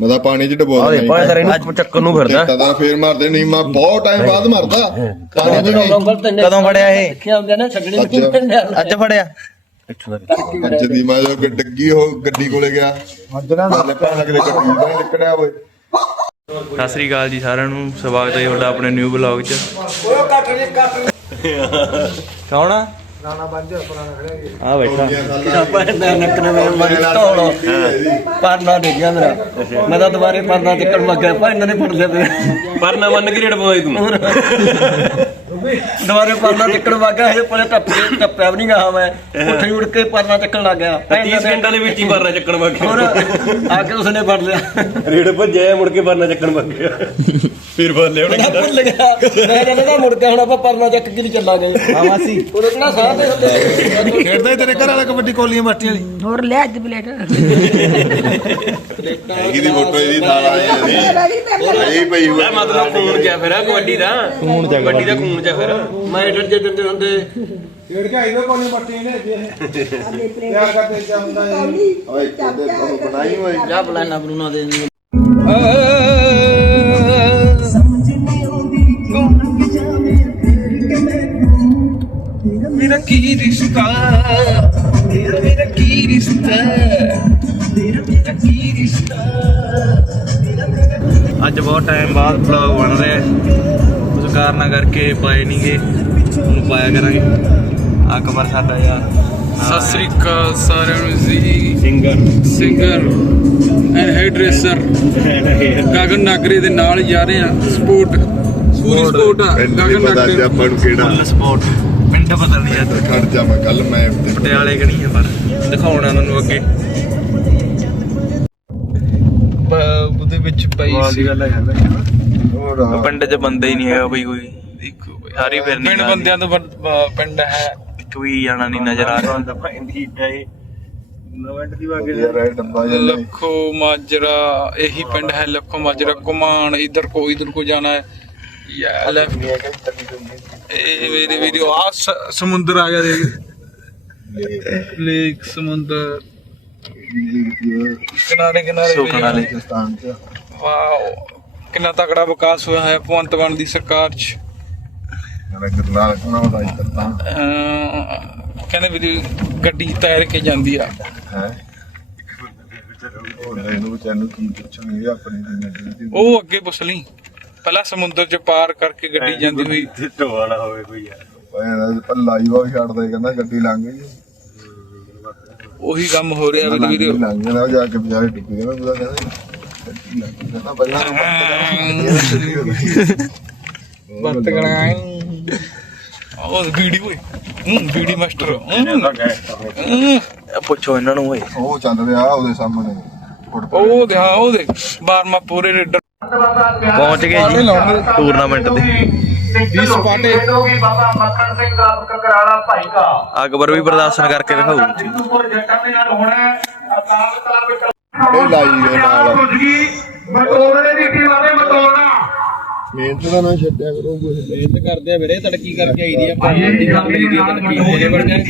ਮੈਂ ਤਾਂ ਪਾਣੀ 'ਚ ਡਬੋ ਆਹ ਦਿੰਦਾ ਪਾਣੀ ਤੇਰੇ ਨੂੰ ਚੱਕਣ ਨੂੰ ਫਿਰਦਾ। ਤਾਂ ਤਾਂ ਫੇਰ ਮਾਰਦੇ ਨਹੀਂ ਮੈਂ ਬਹੁਤ ਟਾਈਮ ਬਾਅਦ ਮਰਦਾ। ਪਾਣੀ 'ਚ ਨਹੀਂ। ਕਦੋਂ ਫੜਿਆ ਇਹ? ਦੇਖਿਆ ਹੁੰਦੇ ਨਾ ਛੱਡਣੇ ਅੱਜ ਅੱਜ ਫੜਿਆ। ਅੱਜ ਦੀ ਮੈਂ ਜੋ ਡੱਗੀ ਉਹ ਗੱਡੀ ਕੋਲੇ ਗਿਆ। ਅੱਜ ਨਾ ਲੱਗਾ ਅਗਲੇ ਗੱਡੀ ਦਾ ਨਿਕੜਿਆ ਓਏ ਸਤਿ ਸ੍ਰੀ ਅਕਾਲ ਜੀ ਸਾਰਿਆਂ ਨੂੰ। ਸਵਾਗਤ ਹੈ ਤੁਹਾਡਾ ਆਪਣੇ ਨਿਊ ਬਲੌਗ 'ਚ। ਕੌਣ ਆ? ਆ ਬੈਠਾ। ਪੈਂਦਾ ਨੱਕਨੇ ਮੇਰੇ ਮਾਰੀ ਧੌਲ। ਪਰਨਾ ਡਿੱਗਿਆ ਮੇਰਾ। ਮੈਂ ਤਾਂ ਦੁਬਾਰੇ ਪਰਨਾ ਚੱਕਣ ਲੱਗਾ ਭਾਈ ਇਹਨਾਂ ਨੇ ਫੜ ਲਿਆ ਤੇ। ਪਰਨਾ ਮੰਨ ਕੇ ਰੇੜ ਪਵਾਈ ਤੂੰ। ਦੁਬਾਰੇ ਪਰਨਾ ਚੱਕਣ ਲੱਗਾ ਇਹ ਪਹਿਲੇ ਟੱਪੇ ਟੱਪਿਆ ਵੀ ਨਹੀਂ ਗਾ ਮੈਂ। ਉੱਠੀ ਉੜ ਕੇ ਪਰਨਾ ਚੱਕਣ ਲੱਗ ਗਿਆ। 30 ਸਕਿੰਟਾਂ ਦੇ ਵਿੱਚ ਹੀ ਪਰਨਾ ਚੱਕਣ ਵਗ ਹੋਰ। ਆ ਕੇ ਉਸਨੇ ਫੜ ਲਿਆ। ਰੇੜ ਭੱਜਿਆ ਮੁੜ ਕੇ ਪਰਨਾ ਚੱਕਣ ਵਗ ਗਿਆ। ਫਿਰ ਫੜ ਲਿਆ ਮੈਂ ਭੁੱਲ ਗਿਆ। ਮੈਂ ਕਹਿੰਦਾ ਮੁੜ ਕੇ ਹੁਣ ਆਪਾਂ ਪਰਨਾ ਚੱਕ ਕੇ ਨਹੀਂ ਚੱਲਾਂਗੇ। ਹਾਂ ਮਾਸੀ। ਉਹਨੇ ਕਿਹੜਾ ਸਾਹ ਤੇ ਹੁੰਦੇ ਖੇਡਦਾ ਹੀ ਤੇਰੇ ਘਰ ਵਾਲਾ ਕਬੱਡੀ ਕੋਲੀਆਂ ਮਾਟੀ ਵਾਲੀ। ਹੋਰ ਲੈ ਅੱਜ ਪਲੇਟ ਹੈਗੀ ਦੀ ਫੋਟੋ ਇਹਦੀ ਨਾਲ ਆ ਜੀ ਇਹੀ ਪਈ ਹੋਈ। ਮਤਲਬ ਖੂਨ ਚ ਫਿਰ ਕਬੱਡੀ ਦਾ। ਖੂਨ ਚ ਕਬੱਡੀ ਦਾ ਖੂਨ ਚ ਫਿਰ। ਮੈਂ ਇੱਧਰ ਜੇ ਦਿੰਦੇ ਹੁੰਦੇ। ਖੇਡ ਕੇ ਆਈ ਦੋ ਕੋਲੀਆਂ ਮਾਟੀ ਨੇ ਜੇ ਪਿਆਰ ਕਰਦੇ ਜਾਂਦਾ ਹੈ ਓਏ ਬਹੁ ਬਣਾਈ ਹੋਈ। ਜਾ ਬਲਾਨਾ ਬਰੂਨਾ ਦੇ। ਮੇਰਾ ਕੀ ਰਿਸ਼ਤਾ ਤੇਰਾ ਮੇਰਾ ਕੀ ਰਿਸ਼ਤਾ ਤੇਰਾ ਮੇਰਾ ਕੀ ਰਿਸ਼ਤਾ ਅੱਜ ਬਹੁਤ ਟਾਈਮ ਬਾਅਦ ਵਲੌਗ ਬਣ ਰਿਹਾ ਹੈ। ਕੁਝ ਕਾਰਨਾਂ ਕਰਕੇ ਪਾਏ ਨਹੀਂਗੇ ਹੁਣ ਪਾਇਆ ਕਰਾਂਗੇ। ਅਕਬਰ ਸਾਡਾ ਯਾਰ ਸਤਿ ਸ੍ਰੀ ਅਕਾਲ ਸਾਰਿਆਂ ਨੂੰ ਜੀ। Singer singer and head racer Gagan Nagre ਦੇ ਨਾਲ ਜਾ ਰਹੇ ਆ ਸਪੋਰਟ ਪੂਰੀ ਸਪੋਰਟ ਆ। ਗਗਨ ਨਾਗਰੇ ਆਪਾਂ ਨੂੰ ਕਿਹੜਾ ਸਪੋਰਟ ਪਿੰਡ ਬਦਲਣੀ ਅੱਜ। ਖੜ ਜਾ ਮੈਂ ਕੱਲ ਮੈਂ ਪਟਿਆਲੇ ਕਣੀ ਹੈ ਪਰ ਦਿਖਾਉਣਾ ਤੁਹਾਨੂੰ ਅੱਗੇ। ਉਹਦੇ ਵਿੱਚ ਪਈ ਸੀ। ਹੋਰ ਪਿੰਡ 'ਚ ਬੰਦੇ ਹੀ ਨਹੀਂ ਹੈਗਾ ਬਈ ਕੋਈ। ਦੇਖੋ ਬਈ ਸਾਰੀ ਫਿਰਨੀ ਪਿੰਡ ਬੰਦਿਆਂ ਤੋਂ ਵੱਡ- ਬ- ਪਿੰਡ ਹੈ। ਕੋਈ ਜਾਣਾ ਨਹੀਂ ਨਜ਼ਰ ਆ ਰਿਹਾ। ਯਾਰ ਇਹ ਡੱਬਾ ਜਿਹਾ ਲੈ। ਲੱਖੋ ਮਾਜਰਾ ਇਹੀ ਪਿੰਡ ਹੈ ਲੱਖੋ ਮਾਜਰਾ। ਕੁਮਾਨ ਇਧਰ ਕੋ ਇਧਰ ਕੋ ਜਾਣਾ ਹੈ। ਯਾ ਲੈਫਟ ਇਹ ਮੇਰੇ ਵੀਡੀਓ ਆ ਸ- ਸਮੁੰਦਰ ਆ ਗਿਆ ਦੇਖ। ਲੇਕ ਸਮੁੰਦਰ। ਕਿਨਾਰੇ ਕਿਨਾਰੇ ਸੁਖਨਾ ਲਈ ਪਾਕਿਸਤਾਨ ਚ ਵਾਓ। ਕਿੰਨਾ ਤਕੜਾ ਵਿਕਾਸ ਹੋਇਆ ਹੈ ਭਗਵੰਤ ਮਾਨ ਦੀ ਸਰਕਾਰ 'ਚ। ਕਹਿੰਦੇ ਵੀ ਗੱਡੀ ਤੈਰ ਕੇ ਜਾਂਦੀ ਆ। ਉਹ ਅੱਗੇ ਪੁੱਛ ਲਈ। ਪਹਿਲਾਂ ਸਮੁੰਦਰ 'ਚ ਪਾਰ ਕਰਕੇ ਗੱਡੀ ਜਾਂਦੀ ਹੋਈ। ਓਏ ਪੱਲਾ ਹੀ ਉਹ ਛੱਡਦਾ ਕਹਿੰਦਾ ਗੱਡੀ ਲੰਘ ਗਈ। ਉਹੀ ਕੰਮ ਹੋ ਰਿਹਾ ਵੀਡੀਓ ਗਈ ਲੰਘ ਗਿਆ ਜਾ ਕੇ ਵਿਚਾਰੇ ਟੁੱਟ ਗਏ ਨਾ ਉਹਦਾ ਕਹਿੰਦਾ ਗੱਡੀ ਲੰਘ ਗਈ। ਕਹਿੰਦਾ ਪਹਿਲਾਂ ਬੱਤ ਗਣਾਈ ਉਹ ਵੀਡੀਓ ਹੂੰ ਵੀਡੀ ਮਾਸਟਰ। ਹੂੰ। ਪੁੱਛੋ ਇਹਨਾਂ ਨੂੰ ਓਏ। ਉਹ ਚੱਲ ਰਿਹਾ ਉਹਦੇ ਸਾਹਮਣੇ। ਫੁੱਟ ਉਹ ਦੇ ਹਾਂ ਉਹ ਦੇ ਬਾਰਮਾ ਪੂਰੇ ਰੇਡਰ ਪਹੁੰਚ ਗਏ ਜੀ ਟੂਰਨਾਮੈਂਟ ਤੇ। 20 ਪਾਟੇ ਬਾਬਾ ਮੱਖਣ ਸਿੰਘ ਗਾਬ ਕਕਰਾਲਾ ਭਾਈ ਕਾ ਅਕਬਰ ਵੀ ਪ੍ਰਦਰਸ਼ਨ ਕਰਕੇ ਦਿਖਾਊ। ਸਿੱਧੂਪੁਰ ਜੱਟਾਂ ਦੇ ਨਾਲ। ਹੋਣਾ ਹੈ। ਅਕਾਲ ਤਲਾ ਇਹ ਲਾਈ ਇਹ ਨਾਲ। ਗਈ ਮਟੋੜਨੇ ਦੀ ਟੀਮ ਆਵੇ ਮਟੋੜਨਾ ਮਿਹਨਤ ਦਾ ਨਾ ਛੱਡਿਆ ਕਰੋ ਕੋਈ ਮਿਹਨਤ ਕਰਦੇ ਆ ਵੀਰੇ ਤੜਕੀ ਕਰਕੇ ਆਈ ਆ? ਪਾਣੀ ਦੀ ਗੱਲ ਨਹੀਂ ਦੀ ਤੜਕੀ ਹੋ ਜੇ ਵੜ ਜਾਏ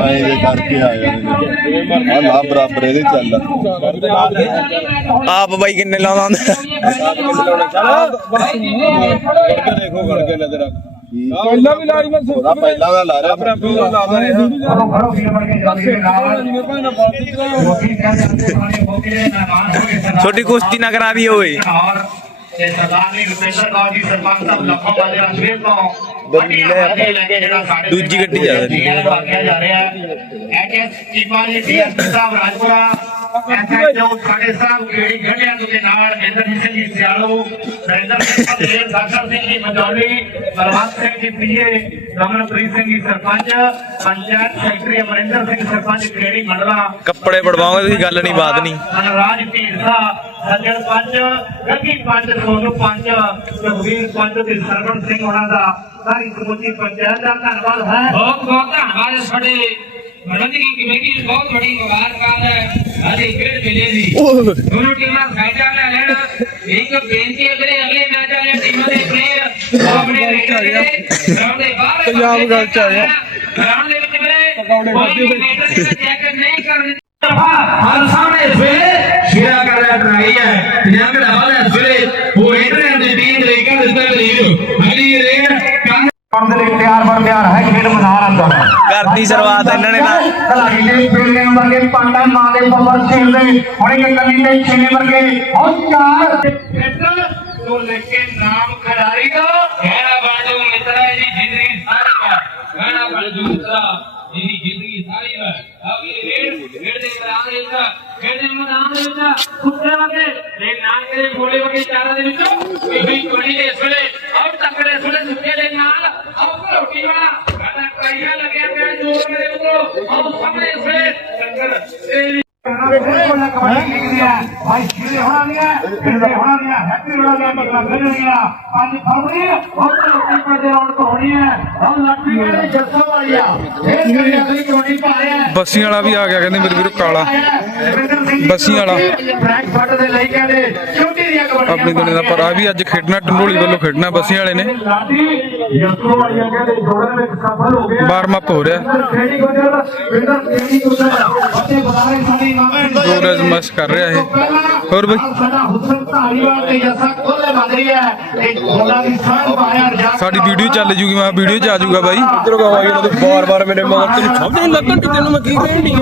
ਆਏ ਦੇ ਕਰਕੇ ਆਏ ਆ ਲਾ ਬਰਾਬਰ ਇਹਦੇ ਚੱਲ। ਆਪ ਬਾਈ ਕਿੰਨੇ ਲਾਉਂਦਾ ਹੁੰਦਾ? ਦੇਖੋ ਗੜ ਕੇ ਨਜ਼ਰ ਆ। ਛੋਟੀ ਕੁਸ਼ਤੀ ਨਾ ਕਰਾ ਦੀ ਹੋਵੇ। ਜਿਹੜਾ ਸਾਡੇ ਦੂਜੀ ਗੱਡੀ ਜਾ ਰਹੀ ਹੈ। ਵਾਕਿਆ ਜਾ ਰਿਹਾ ਹੈ। ਐਚਐਸ ਚੀਮਾ ਜੀ ਸਾਹਿਬ ਰਾਜਪੁਰਾ ਐਸਐਚਓ ਸਾਡੇ ਸਾਹਿਬ ਗੇੜੀ ਗੱਡਿਆਂ ਦੇ ਨਾਲ ਇੰਦਰਜੀਤ ਸਿੰਘ ਜੀ ਸਿਆਲੂ ਨਰਿੰਦਰ ਸਿੰਘ ਪਟੇਲ ਸਾਖਰ ਸਿੰਘ ਜੀ ਮਜੌਲੀ ਬਲਵੰਤ ਸਿੰਘ ਜੀ ਪੀਏ ਰਮਨਪ੍ਰੀਤ ਸਿੰਘ ਜੀ ਸਰਪੰਚ ਪੰਚਾਇਤ ਸੈਕਟਰੀ ਅਮਰਿੰਦਰ ਸਿੰਘ ਸਰਪੰਚ ਖੇੜੀ ਮੰਡਲਾ ਕੱਪੜੇ ਪੜਵਾਓਗੇ ਤੁਸੀਂ ਗੱਲ ਨਹੀਂ ਬਾਤ ਨਹੀਂ। ਮਨਰਾਜ ਢੀਂਡਸਾ ਸੱਜਣ ਪੰਚ ਗੱਗੀ ਪੰਚ ਸੋਨੂ ਪੰਚ ਸੁਖਵੀਰ ਪੰਚ ਤੇ ਸਰਵਣ ਸਿੰਘ ਉਹਨਾਂ ਦਾ ਸਾਰੀ ਸਮੁੱਚੀ ਪੰਚਾਇਤ ਦਾ ਧੰਨਵਾਦ ਹੈ। ਬਹੁਤ ਬਹੁਤ ਧੰਨਵਾਦ ਸਾਡੇ ਪ੍ਰਬੰਧਕੀ ਕਮੇਟੀ ਨੂੰ ਬਹੁਤ ਬੜੀ ਮੁਬਾਰਕਬਾਦ ਹੈ। ਇਹ ਖੇਡ ਮੇਲੇ ਦੀ ਦੋਨੋਂ ਟੀਮਾਂ ਫਾਇਦਾ ਲੈ ਲੈਣ। ਇੱਕ ਬੇਨਤੀ ਹੈ ਜਿਹੜੇ ਅਗਲੇ ਮੈਚ ਵਾਲੇ ਟੀਮਾਂ ਦੇ ਪਲੇਅਰ ਆਪਣੇ ਗਰਾਊਂਡ ਦੇ ਬਾਹਰ ਪੰਜਾਬ ਗੱਲ ਚ ਆਇਆ ਗਰਾਊਂਡ ਦੇ ਵਿੱਚ ਮੇਰੇ ਕੋਈ ਰੇਡਰ ਚੈੱਕ ਨਹੀਂ ਕਰਨ ਹਾਂ ਸਾਹਮਣੇ ਫੇਰ ਸ਼ੇਰਾ ਕਰ ਦਾ ਟਰਾਈ ਹੈ। ਜੰਗ ਦਾ ਹਾਲ ਹੈ ਸਵੇਰੇ। ਉਹ ਇੰਟਰਨੈਟ ਦੇ ਟੀਮ ਦੇ ਇੱਕ ਦਿਸਦਾ ਵੀਰ ਕੰਨ ਦੇ ਲਈ ਤਿਆਰ ਬਰ ਤਿਆਰ ਹੈ ਖੇਡ ਮੈਦਾਨ ਅੰਦਰ ਕਰਤੀ ਸ਼ੁਰੂਆਤ ਇਹਨਾਂ ਨੇ ਨਾ ਖਿਡਾਰੀ ਦੇ ਪੇਲੇ ਵਰਗੇ ਪਾਂਡਾ ਮਾਂ ਦੇ ਪਵਰ ਸਿੰਘ ਦੇ ਹੁਣੇ ਕਿ ਕੰਨੀ ਦੇ ਛੇਵੇਂ ਵਰਗੇ ਉਹ ਚਾਰ ਖੇਡਣ ਤੋਂ ਲੈ ਕੇ ਨਾਮ ਖਿਡਾਰੀ ਦਾ। ਗਹਿਣਾ ਬਾਜੂ ਮਿੱਤਰਾ ਇਹਦੀ ਜ਼ਿੰਦਗੀ ਸਾਰੀ ਵਾਰ। ਗਹਿਣਾ ਬਾਜੂ ਮਿੱਤਰਾ ਇਹਦੀ ਜ਼ਿੰਦਗੀ ਸਾਰੀ ਵਾਰ। ਅਗਲੀ ਰੇਡ ਰੇਡ ਦੇ ਮੈਦਾਨ ਦੇ ਵਿੱਚ ਖੇਡ ਦੇ ਮੈਦਾਨ ਦੇ ਵਿੱਚ ਕੁੱਤੇ ਵਗੇ ਦੇ ਨਾਮ ਦੇ ਗੋਲੇ ਵਗੇ ਚਾਰਾਂ ਦੇ ਵਿੱਚੋਂ ਬੀਬੀ ਕੋਣੀ ਦੇ ਇਸ ਵੇਲੇ ਆਉਟ ਤੱਕ ਦੇ ਇਸ ਵੇਲੇ ਸੁੱਕੇ ਦੇ ਨਾਲ ਆਉ ਘਰੋਟੀ ਵਾਲਾ ਗਾਣਾ ਕਰਾਈਆ ਲੱਗਿਆ ਪਿਆ ਜੋਰ ਮੇਰੇ ਉੱਪਰੋਂ ਆਉ ਸਾਹਮਣੇ ਇਸ ਵੇਲੇ ਟੱਕਰ ਇਹ ਭਾਈ ਸ਼ੀਰੇ ਹੈ ਹੈ ਫਰਵਰੀ ਦੇ ਰੌਣਕ ਹੋਣੀ ਹੈ ਹੁਣ ਜੱਸੋ ਵਾਲੀਆ ਇਹ ਪਾ ਰਿਹਾ ਹੈ ਬੱਸੀਆਂ ਵਾਲਾ ਵੀ ਆ ਗਿਆ ਕਹਿੰਦੇ ਮੇਰੇ ਵੀਰੋ ਕਾਲਾ। ਬੱਸੀਆਂ ਵਾਲਾ। ਬ੍ਰੈਕ ਫੱਟ ਦੇ ਲਈ ਕਹਿੰਦੇ ਚੋਟੀ ਦੀਆਂ ਕਬੱਡੀਆਂ ਆਪਣੀ ਦੁਨੀਆ ਦਾ ਪਰ ਆ ਵੀ ਅੱਜ ਖੇਡਣਾ ਟੰਡੋਲੀ ਵੱਲੋਂ ਖੇਡਣਾ ਬੱਸੀਆਂ ਵਾਲੇ ਨੇ। ਜੱਸੋ ਵਾਲੀਆ ਕਹਿੰਦੇ ਜੋੜਨ ਵਿੱਚ ਸਫਲ ਹੋ ਗਿਆ। ਵਾਰਮ ਅਪ ਹੋ ਰਿਹਾ। ਖੇਡੀ ਗੁਜਰ ਵਿੰਦਰ ਖੇਡੀ ਗੁਜਰ ਅਤੇ ਬੁਲਾਰੇ ਸਾਡੀ ਮਾਂ ਸੂਰਜ ਮਸ ਕਰ ਰਿਹਾ ਇਹ। ਹੋਰ ਬਈ। ਸਾਡਾ ਹੁਸਨ ਧਾਰੀਵਾਲ ਤੇ ਸਾਡੀ ਵੀਡੀਓ ਚੱਲ ਜੂਗੀ ਮੈਂ ਵੀਡੀਓ ਚ ਆ ਜਾਊਗਾ ਬਾਈ। ਬਾਰ-ਬਾਰ ਮੇਰੇ ਮਗਰ ਤੈਨੂੰ ਸਮਝ ਨਹੀਂ ਲੱਗਣ ਕਿ ਤੈਨੂੰ ਮੈਂ ਕੀ ਕਹਿਣੀ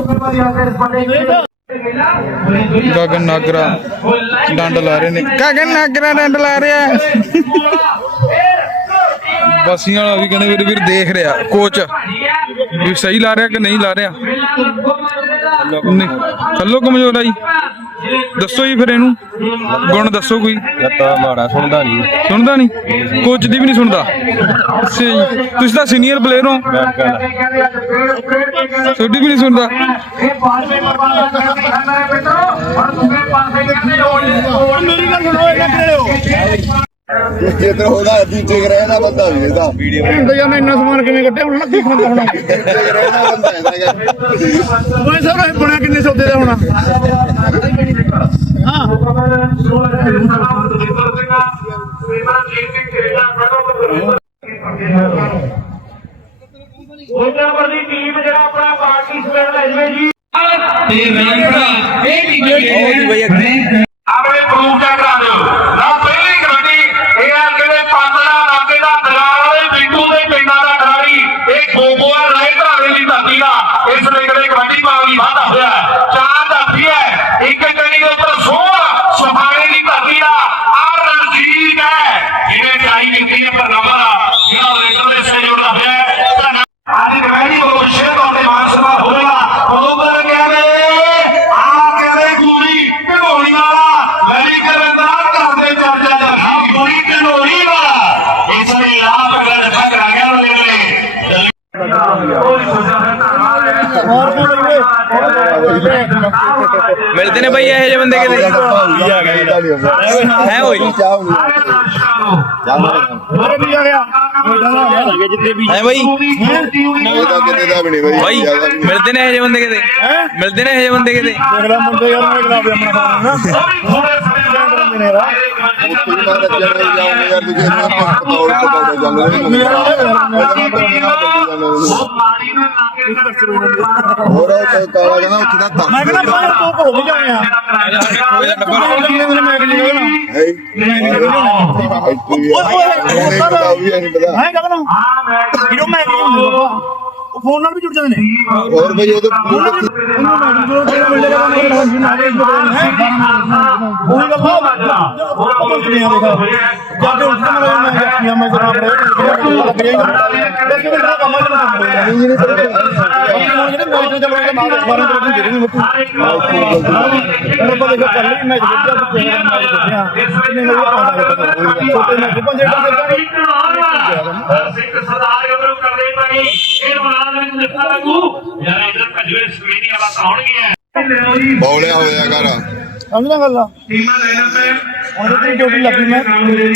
ਗਗਨ ਨਾਗਰਾ ਡੰਡ ਲਾ ਰਹੇ ਨੇ। ਗਗਨ ਨਾਗਰਾ ਡੰਡ ਲਾ ਰਿਹਾ ਬੱਸੀਆਂ ਵਾਲਾ ਵੀ ਕਹਿੰਦੇ ਵੀਰ ਵੀਰ ਦੇਖ ਰਿਹਾ ਕੋਚ। ਵੀ ਸਹੀ ਲਾ ਰਿਹਾ ਕਿ ਨਹੀਂ ਲਾ ਰਿਹਾ? ਨਹੀਂ ਕੱਲੋ ਕਮਜ਼ੋਰ ਆ ਜੀ। ਦੱਸੋ ਜੀ ਫਿਰ ਇਹਨੂੰ। ਗੁਣ ਦੱਸੋ ਕੋਈ। ਲੱਤਾ ਮਾੜਾ ਸੁਣਦਾ ਨਹੀਂ। ਸੁਣਦਾ ਨਹੀਂ? ਕੋਚ ਦੀ ਵੀ ਨਹੀਂ ਸੁਣਦਾ। ਅੱਛਾ ਜੀ। ਤੁਸੀਂ ਤਾਂ ਸੀਨੀਅਰ ਪਲੇਅਰ ਹੋ। ਤੁਹਾਡੀ ਵੀ ਨਹੀਂ ਸੁਣਦਾ। ਇਹ ਬਾਜਵੇ ਪਰਵਾਹ ਕਰਦੇ ਹਨ ਮੇਰੇ ਮਿੱਤਰੋ ਹੁਣ ਦੂਜੇ ਪਾਸੇ ਕਹਿੰਦੇ ਓਏ ਮੇਰੀ ਗੱਲ ਸੁਣੋ ਇਹਨਾਂ ਕਿਹੜੇ ਜਿੱਧਰ ਉਹਦਾ ਦੂਜੇ ਗ੍ਰਹਿ ਦਾ ਬੰਦਾ ਵੀ ਇਹਦਾ। ਵੀਡੀਓ ਹੁੰਦੇ ਜਾਂਦਾ ਇੰਨਾ ਸਮਾਨ ਕਿਵੇਂ ਕੱਢਿਆ? ਹੁਣ ਕੀ ਖਾਂਦਾ ਹੁਣ। ਦੂਜੇ ਗ੍ਰਹਿ ਦਾ ਬੰਦਾ ਇਹਦਾ ਓਏ ਸਰ ਇਹ ਬਣਾ ਕਿੰਨੇ ਸੌਦੇ ਦਾ ਹੋਣਾ? ਉਹਨਾਂ ਦੀ ਟੀਮ ਜਿਹੜਾ ਆਪਣਾ ਪਾਰਟਿਸਪੇਟ ਲੈ ਜਵੇ ਜੀ ਤੇ ਰਣਪੁਰਾ ਇਹ ਟੀਮ ਆਪਣੇ ਪ੍ਰੂਫ ਚੈੱਕ ਕਰਾ ਦਿਓ। ਘਰਾਣੇ ਦਾ ਇਸ ਲਈ ਕਿਹੜੇ ਕਬੱਡੀ ਮਾਮਲੀ ਵਾਧਾ ਹੋਇਆ ਚਾਰ ਧਰਤੀ ਹੈ। ਇੱਕ ਕਣੀ ਦੇ ਉੱਪਰ ਸੋਹਣਾ ਸੁਹਾਣੇ ਦੀ ਧਰਤੀ ਦਾ ਆਰ ਰਣਜੀਤ ਹੈ। ਜਿਹਨੇ ਚਾਹੀ ਨਿਕਲੀ ਨੰਬਰ ਨੰਬਰ ਆ। ਜਿਹੜਾ ਰੇਡਰ ਦੇ ਸੇ ਜੁੜਦਾ ਹੋਇਆ ਅੱਜ ਕਬੱਡੀ ਤੋਂ ਵਿਸ਼ੇਸ਼ ਤੌਰ ਤੇ ਹੋਵੇਗਾ ਉਦੋਂ ਕਰ ਕਹਿੰਦੇ ਆ ਕਹਿੰਦੇ ਕੁੜੀ ਢੋਲੀ ਵਾਲਾ ਵੈਲੀ ਕਰਦਾਰ ਕਰਦੇ ਚਰਚਾ ਦਾ ਹਾਂ ਕੁੜੀ ਢੋਲੀ ਵਾਲਾ ਇਸ ਨੇ ਲਾਭ ਕਰ ਫਕਰ ਆ ਗਿਆ ਉਹਦੇ ਲਈ ਮਿਲਦੇ ਨੇ ਬਈ ਇਹੋ ਜਿਹੇ ਬੰਦੇ ਕਿਤੇ? ਹੈ ਓਏ ਹੈ ਬਈ। ਬਈ। ਮਿਲਦੇ ਨੇ ਇਹੋ ਜਿਹੇ ਬੰਦੇ ਕਿਤੇ? ਮਿਲਦੇ ਨੇ ਇਹੋ ਜਿਹੇ ਬੰਦੇ ਕਿਤੇ? ਅਗਲਾ ਮੁੰਡੇ ਯਾਰ ਮੈਂ ਗਲਾ ਵੀ ਆਪਣਾ ਨਾ ਮਾਰ। ਹੋਰ ਉਹ ਤਾਂ ਕਾਲਾ ਕਹਿੰਦਾ ਉੱਥੇ ਦਾ ਤਾਂ ਮੈਂ ਕਹਿੰਦਾ ਬਾਹਰ ਤੋਂ ਭੁੱਲ ਵੀ ਜਾਏ ਆ ਕੋਈ ਦਾ ਨੰਬਰ ਮੈਂ ਕਿਹਾ ਨਹੀਂ ਹੈ ਉਹਨੇ ਪਤਾ ਵੀ ਨਹੀਂ ਪਤਾ ਮੈਂ ਕਹਿੰਦਾ ਮੈਂ ਉਹ ਫੋਨ ਨਾਲ ਵੀ ਜੁੜ ਜਾਂਦੇ ਨੇ। ਹੋਰ ਬਈ ਉਹਦੇ ਉਹੀ ਗੱਲ ਆ। ਉਹ ਬੱਚਿਆਂ ਦੇ ਖਾ ਜਦ ਉਸ ਨੂੰ ਮੈਂ ਜੱਫੀਆਂ ਮੈਂ ਜਰਾ ਆਪਣੇ ਲੱਗ ਰਿਹਾ ਤੇ ਕਿਵੇਂ ਦਾ ਕੰਮ ਹੈ ਨਹੀਂ। ਨਹੀਂ ਸਰ ਜਿਹੜੇ ਮੈਚ ਚੱਲ ਰਹੇ ਮਾਰ 12 ਤੋਂ ਜਿਹੜੇ ਨਹੀਂ ਮੁੱਕ ਬਲੇ ਕਰ ਲਈ ਮੈਚ ਜਿੱਤਿਆ ਤੇ ਜਿੱਤਿਆ ਇਹਨੇ ਮੇਰੀ ਪਾਉਂਦਾ ਛੋਟੇ ਮੈਚ ਪੰਜੇ ਦਾ ਸਿੱਖ ਸਰਦਾਰ ਗੱਭਰੂ ਕਰਦੇ ਪਈ ਇਹ ਬਣਾ ਦੇ ਨਿਕਲ ਲੱਗੂ ਯਾਰ ਇਧਰ ਭਜਵੇ ਸਕਰੀਨੀ ਵਾਲਾ ਕੌਣ ਗਿਆ ਬੌਲਿਆ ਹੋਇਆ ਕਰ। ਸਮਝਣਾ ਗੱਲ ਆ? ਟੀਮਾਂ ਲੈ ਲੈਂਦੇ ਹੁਣ ਤੇ ਡਿਊਟੀ ਲੱਗੀ ਮੈਂ?